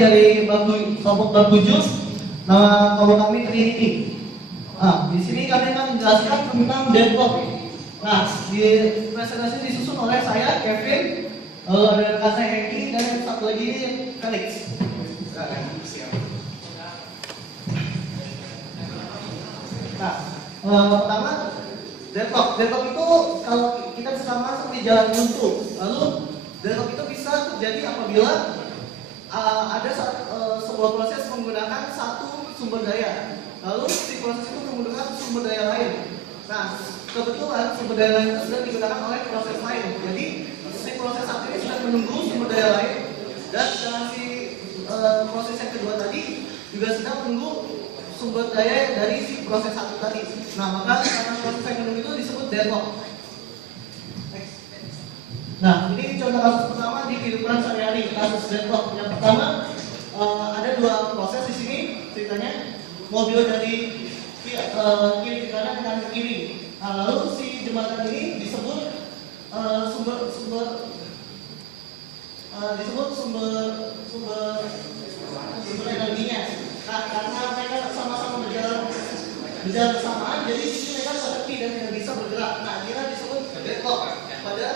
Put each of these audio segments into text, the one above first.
Dari kelompok bab 7, nama kelompok kami Trinity. Nah, di sini kami akan menjelaskan tentang deadlock. Nah, di presentasi disusun oleh saya, Kevin, lalu ada rekan saya Hengki, dan yang satu lagi Felix. Nah, pertama deadlock. Deadlock itu kalau kita bisa masuk di jalan buntu, lalu deadlock itu bisa terjadi apabila ada sebuah proses menggunakan satu sumber daya, lalu si proses itu menggunakan sumber daya lain. Nah, kebetulan sumber daya lain itu sudah digunakan oleh proses lain. Jadi si proses satu ini sedang menunggu sumber daya lain, dan si proses yang kedua tadi juga sedang menunggu sumber daya dari si proses satu tadi. Nah, maka karena proses yang menunggu itu disebut deadlock. Nah, ini contoh kasus pertama di kehidupan sehari-hari, kasus deadlock. Yang pertama, ada dua proses di sini ceritanya, mobil dari kiri ke kanan ke kiri. Nah, lalu si jembatan ini disebut sumber energinya. Nah, karena mereka sama-sama berjalan bersamaan, jadi di sini mereka terhenti dan tidak bisa bergerak. Nah, ini disebut deadlock pada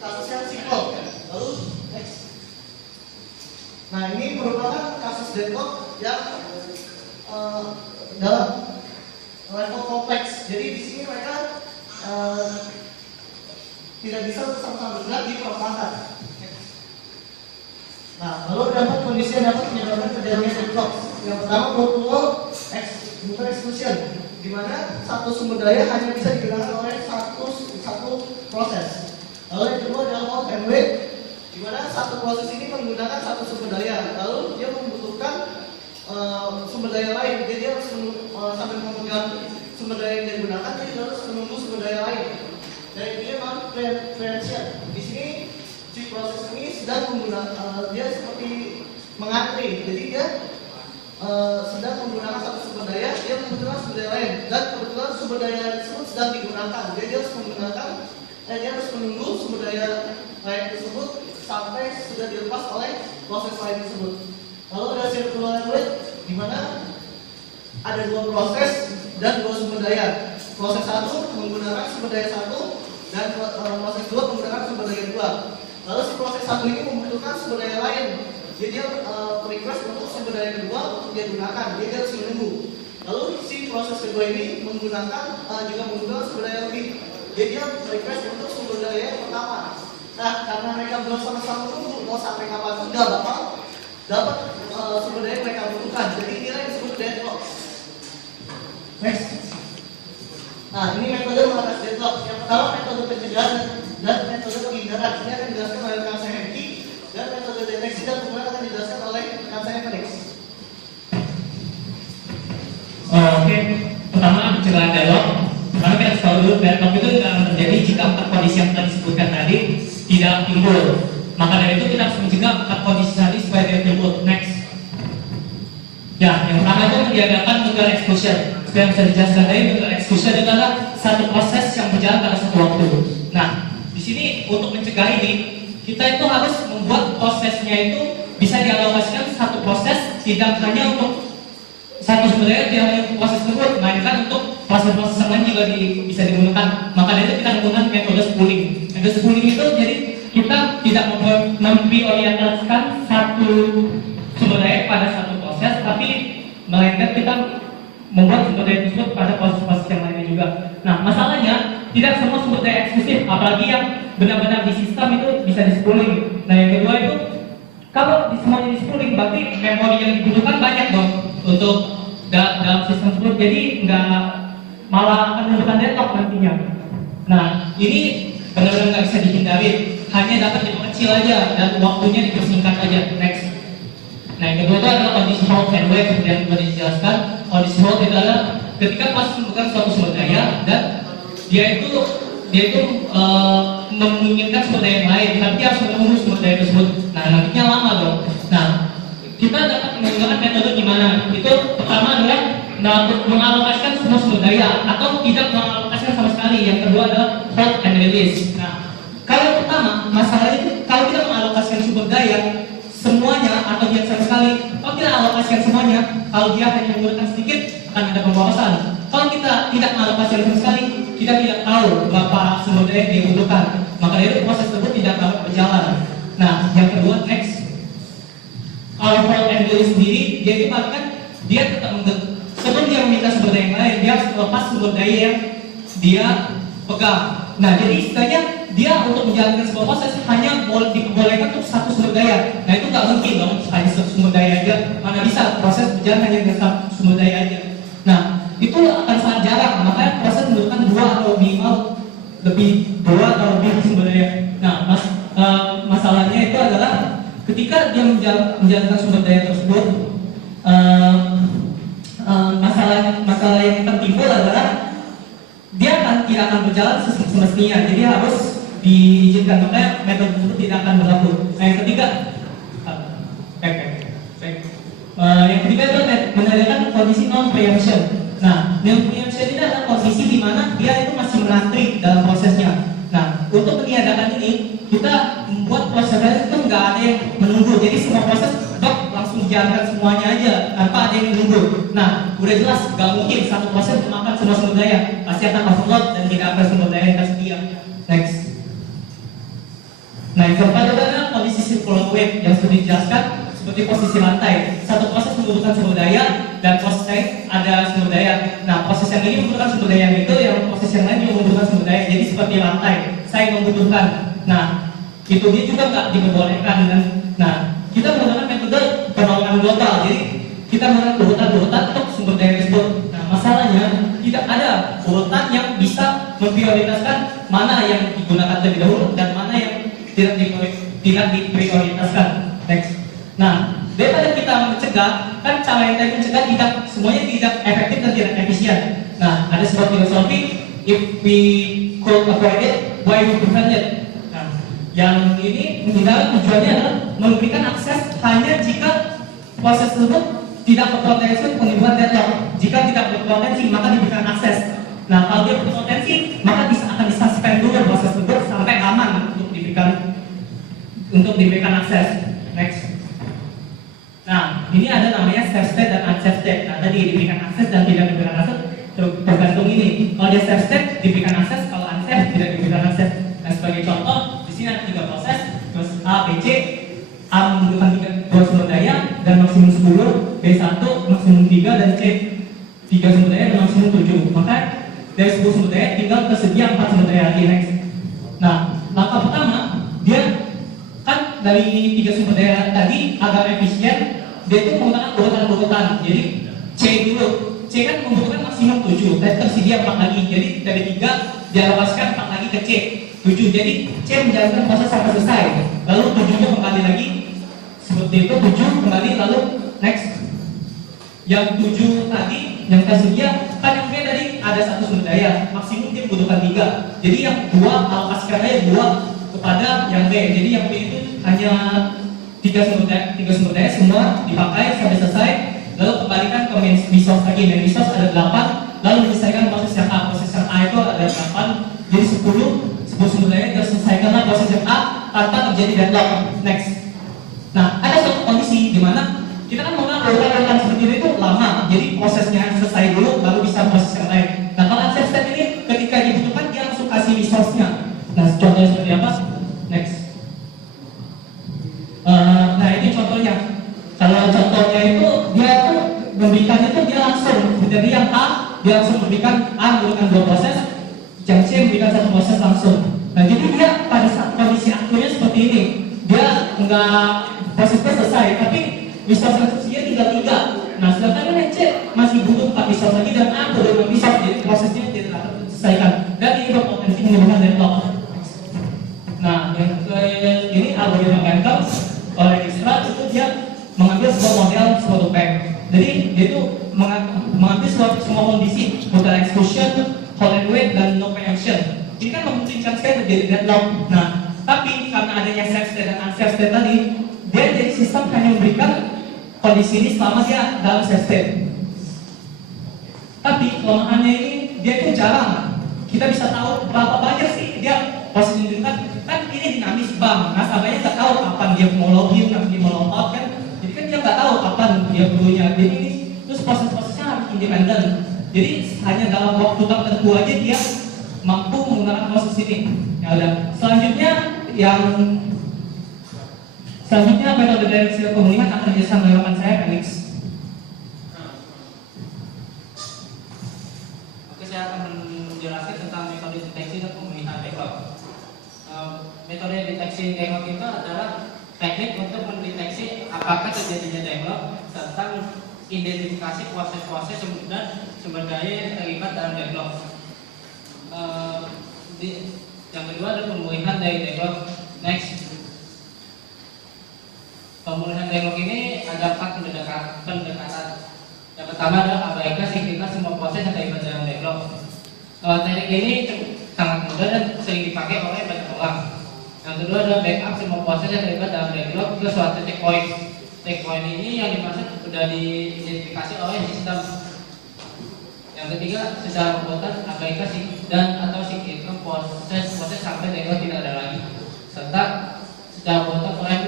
kasus yang simple. Lalu next. Nah, ini merupakan kasus deadlock yang dalam level kompleks. Jadi di sini mereka tidak bisa bersama-sama bergerak di perempatan. Nah, lalu dapat kondisi yang dapat menyebabkan terjadinya deadlock. Yang pertama, mutual exclusion, di mana satu sumber daya hanya bisa digunakan oleh satu proses. Lalu yang kedua adalah out and wait, di mana satu proses ini menggunakan satu sumber daya, lalu dia membutuhkan sumber daya lain. Jadi dia harus sambil memegang sumber daya yang digunakan, dia harus menunggu sumber daya lain. Dan ini memang preferential. Di sini si proses ini sedang menggunakan, dia seperti mengantri. Jadi dia sedang menggunakan satu sumber daya, dia membutuhkan sumber daya lain, dan kebetulan sumber daya tersebut sedang digunakan. Jadi dia harus menggunakan, dia harus menunggu sumber daya lain tersebut sampai sudah dilepas oleh proses lain tersebut. Lalu ada circular wait, di mana ada dua proses dan dua sumber daya. Proses satu menggunakan sumber daya satu, dan proses dua menggunakan sumber daya dua. Lalu si proses satu ini membutuhkan sumber daya lain. Jadi dia request untuk sumber daya kedua untuk dia gunakan. Dia harus menunggu. Lalu si proses kedua ini juga menggunakan sumber daya lebih. Jadi dia request untuk sumber daya yang pertama. Nah, karena mereka belum sama-sama menunggu, mau sampai kapan pun nggak bakal dapat sumber daya yang mereka butuhkan. Jadi inilah yang disebut deadlock. Next. Nah, ini metode mengatasi deadlock. Yang pertama metode pencegahan dan metode penghindaran. Ini akan dijelaskan oleh rekan saya Hengki, dan metode deteksi dan kemudian akan dijelaskan oleh rekan saya Felix. Oke, pertama pencegahan deadlock. Pertama kita harus tahu dulu deadlock itu akan terjadi jika empat kondisi yang telah disebutkan tadi tidak timbul. Maka dari itu kita harus mencegah empat kondisi tadi supaya tidak timbul. Next. Ya, yang pertama itu diadakan mutual exclusion. Seperti yang bisa dijelaskan tadi, mutual exclusion itu adalah satu proses yang berjalan pada satu waktu. Nah, di sini untuk mencegah ini, kita itu harus membuat prosesnya itu bisa dialokasikan satu proses, tidak hanya untuk satu sumber daya, tidak hanya untuk proses tersebut, melainkan untuk proses-proses yang lain juga bisa digunakan. Maka dari itu kita menggunakan metode spooling. Metode spooling itu jadi kita tidak memprioritaskan satu sumber daya pada satu proses, tapi melainkan kita membuat sumber daya tersebut pada proses-proses yang lainnya juga. Nah, masalahnya di tidak semua sumber daya eksklusif, apalagi yang benar-benar di sistem itu bisa di spooling. Nah yang kedua itu kalau semuanya di spooling berarti memori yang dibutuhkan banyak dong untuk dalam sistem tersebut, jadi nggak malah akan membutuhkan deadlock nantinya. Nah ini benar-benar nggak bisa dihindari, hanya dapat diperkecil aja dan waktunya dipersingkat aja. Next. Nah yang kedua itu adalah kondisi hold and wait yang sudah dijelaskan. Kondisi hold itu adalah ketika proses membutuhkan suatu sumber daya dan dia itu menginginkan sumber daya yang lain, tapi dia harus menunggu sumber daya tersebut. Nah nantinya lama dong. Nah kita dapat menggunakan metode gimana? Itu pertama adalah mengalokasikan semua sumber daya atau tidak mengalokasikan sama sekali. Yang kedua adalah hold and release. Nah kalau pertama masalahnya itu kalau kita mengalokasikan sumber daya semuanya atau dia sama sekali, kalau kita alokasikan semuanya, kalau dia hanya menggunakan sedikit akan ada pemborosan. Kalau kita tidak mengalokasikan sama sekali, kita tidak tahu berapa sumber daya yang dibutuhkan, maka dari itu proses tersebut tidak dapat berjalan. Nah yang kedua next, kalau hold and release sendiri dia itu bahkan dia tetap sebelum dia meminta sumber daya yang lain, dia harus melepas sumber daya yang dia pegang. Nah jadi istilahnya dia untuk menjalankan sebuah proses hanya boleh diperbolehkan untuk satu sumber daya. Nah itu nggak mungkin dong hanya satu sumber daya aja, mana bisa proses berjalan hanya dengan satu sumber daya aja. Nah itu akan sangat jarang, makanya proses membutuhkan dua atau lebih sumber daya. Nah masalahnya itu adalah ketika dia menjalankan sumber daya tersebut, masalah yang tertimbul adalah dia tidak akan berjalan semestinya, jadi harus diizinkan, makanya metode tersebut tidak akan berlaku. Nah yang ketiga, yang ketiga itu menandakan kondisi non preemption. Nah non preemption ini adalah kondisi di mana dia itu masih mengantri dalam prosesnya. Nah untuk meniadakan ini kita membuat prosesnya itu nggak ada yang menunggu, jadi semua proses langsung dijalankan semuanya aja tanpa ada yang menunggu. Nah udah jelas nggak mungkin satu proses memakan semua sumber daya, pasti akan overload dan tidak akan sumber daya yang tersedia. Next. Nah yang keempat adalah kondisi circular wave yang sudah dijelaskan seperti posisi lantai. Satu proses membutuhkan sumber daya dan proses lain ada sumber daya. Nah proses yang ini membutuhkan sumber daya yang itu, yang proses yang lain juga membutuhkan sumber daya. Jadi seperti lantai, saya membutuhkan. Nah itu dia juga nggak diperbolehkan. Nah kita menggunakan metode penolakan global. Jadi kita menggunakan urutan-urutan untuk sumber daya tersebut. Nah masalahnya tidak ada urutan yang bisa memprioritaskan mana yang digunakan terlebih dahulu dan mana yang tidak diprioritaskan. Next. Nah, daripada kita mencegah, kan cara yang tadi mencegah tidak semuanya tidak efektif dan tidak efisien. Nah, ada sebuah filosofi, if we could avoid it, why we prevent it? Nah, yang ini menghindari tujuannya adalah memberikan akses hanya jika proses tersebut tidak berpotensi menimbulkan deadlock. Jika tidak berpotensi, maka diberikan akses. Nah, kalau dia berpotensi, maka akan disuspend dulu proses tersebut sampai aman untuk diberikan akses. Next. Nah, ini ada namanya safe state dan unsafe state. Nah, tadi diberikan akses dan tidak diberikan akses tergantung ini. Kalau dia safe state diberikan akses, kalau unsafe tidak diberikan akses. Nah, sebagai contoh, di sini ada 3 proses, terus A, B, C. A membutuhkan 2 sumber daya dan maksimum 10, B1 maksimum 3 dan C 3 sumber daya dan maksimum 7. Maka dari 10 sumber daya tinggal tersedia 4 sumber daya lagi. Next. Nah, langkah pertama dia kan dari 3 sumber daya tadi agar efisien, dia itu menggunakan urutan-urutan. Jadi C dulu, C kan membutuhkan maksimum 7 dan tersedia 4 lagi. Jadi dari 3 dialokasikan 4 lagi ke C 7. Jadi C menjalankan proses sampai selesai. Lalu 7-nya kembali lagi seperti itu, 7 kembali lalu next. Yang 7 tadi yang tersedia kan yang B tadi ada 1 sumber daya, maksimum dia membutuhkan 3. Jadi yang 2 alokasikan aja 2 kepada yang B. Jadi yang B itu hanya 3 sumber daya semua dipakai sampai selesai. Lalu kembalikan ke main resource lagi. Main resource ada 8. Lalu menyelesaikan proses yang A. Proses yang A itu ada 8. Jadi 10 sumber daya diselesaikanlah proses yang A tanpa terjadi deadlock. Next. Nah, ada suatu kondisi di mana kita kan menggunakan urutan seperti itu lama. Jadi prosesnya selesai dulu baru bisa proses yang lain. Nah, kalau unsafe state ini ketika dibutuhkan dia langsung kasih resource-nya. Nah, contohnya seperti apa? Next. Nah, ini contohnya. Kalau contohnya itu dia tuh memberikan itu dia langsung. Jadi yang A dia langsung memberikan A menggunakan 2 proses. C C memberikan satu proses langsung. Nah, jadi dia pada saat kondisi aktunya seperti ini, dia nggak prosesnya selesai, tapi resource instruksinya tinggal 3. Nah, sedangkan yang C masih butuh 4 resource lagi dan A baru 5 resource, jadi prosesnya tidak akan diselesaikan. Dan ini berpotensi menimbulkan deadlock. Nah, yang ini algoritma Bentham oleh Dijkstra itu dia mengambil sebuah model suatu bank. Jadi dia itu mengambil semua kondisi mutual exclusion, hold and wait, dan no preemption. Ini kan memungkinkan sekali terjadi deadlock. Nah, tapi karena adanya safe state dan unsafe state tadi, dia jadi sistem hanya memberikan kondisi ini selama dia dalam safe state. Tapi kelemahannya ini dia itu jarang. Kita bisa tahu berapa banyak sih dia proses menunjukkan. Kan ini dinamis bank, nasabahnya nggak tahu kapan dia mau login, kapan dia mau logout kan. Jadi kan dia nggak tahu kapan dia perlunya. Jadi ini terus proses-prosesnya harus independen. Jadi hanya dalam waktu tertentu aja dia mampu menggunakan proses ini. Ya udah. Selanjutnya metode dari hasil pemulihan akan dijelaskan oleh rekan saya, Felix. Oke, saya akan menjelaskan tentang metode deteksi dan pemulihan backlog. Metode deteksi backlog itu adalah teknik untuk mendeteksi apakah terjadinya backlog tentang identifikasi proses-proses dan sumber daya yang terlibat dalam backlog. Yang kedua adalah pemulihan dari backlog. Next, pemulihan backlog ini ada 4 pendekatan. Yang pertama adalah abaikan singkirkan semua proses yang terlibat dalam backlog. Teknik ini sangat mudah dan sering dipakai oleh banyak orang. Yang kedua adalah backup semua proses yang terlibat dalam backlog ke suatu checkpoint. Checkpoint ini yang dimaksud sudah diidentifikasi oleh sistem. Yang ketiga, secara pembuatan abaikan dan atau singkirkan proses sampai backlog tidak ada lagi. Serta secara pembuatan rem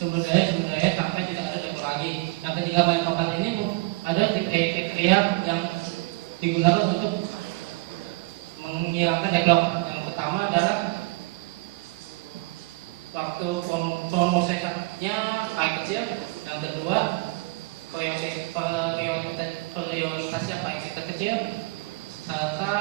sumber daya sampai tidak ada backlog lagi. Yang ketiga, paling keempat ini ada kriteria yang digunakan untuk menghilangkan backlog. Yang pertama adalah waktu promosesnya paling kecil. Yang kedua, prioritas yang paling kecil, serta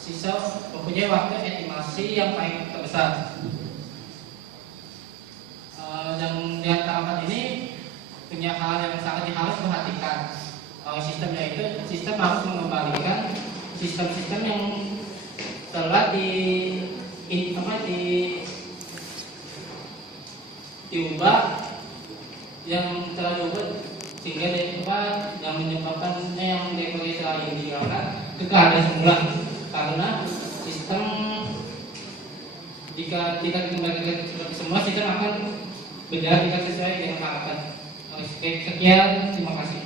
sisa mempunyai waktu estimasi yang paling terbesar. Yang di antara ini punya hal yang sangat harus perhatikan. Sistemnya itu sistem harus mengembalikan sistem-sistem yang telah diubah yang telah diubah sehingga diubah yang menyebabkannya yang DPG telah ditinggalkan ke keadaan semula, karena sistem jika dikembalikan semua sistem akan berjalan tidak sesuai dengan harapan. Sekian, terima kasih.